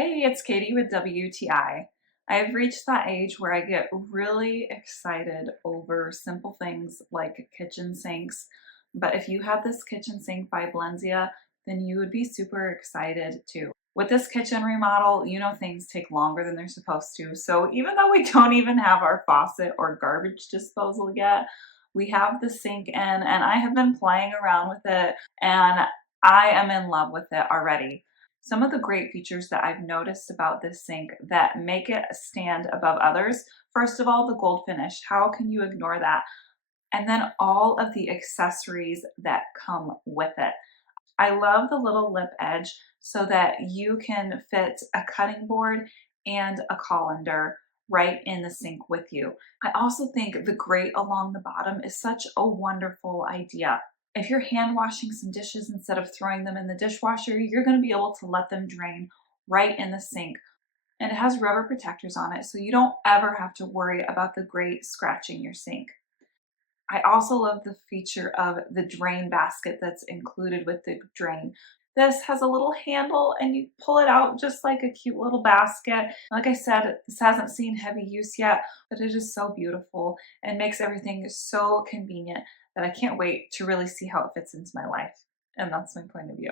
Hey, it's Katie with WTI. I've reached that age where I get really excited over simple things like kitchen sinks. But if you had this kitchen sink by Blenzia, then you would be super excited too. With this kitchen remodel, you know things take longer than they're supposed to. So even though we don't even have our faucet or garbage disposal yet, we have the sink in and I have been playing around with it and I am in love with it already. Some of the great features that I've noticed about this sink that make it stand above others. First of all, the gold finish. How can you ignore that? And then all of the accessories that come with it. I love the little lip edge so that you can fit a cutting board and a colander right in the sink with you. I also think the grate along the bottom is such a wonderful idea. If you're hand washing some dishes instead of throwing them in the dishwasher, you're going to be able to let them drain right in the sink. And it has rubber protectors on it, so you don't ever have to worry about the grate scratching your sink. I also love the feature of the drain basket that's included with the drain. This has a little handle and you pull it out just like a cute little basket. Like I said, this hasn't seen heavy use yet, but it is so beautiful and makes everything so convenient that I can't wait to really see how it fits into my life. And that's my point of view.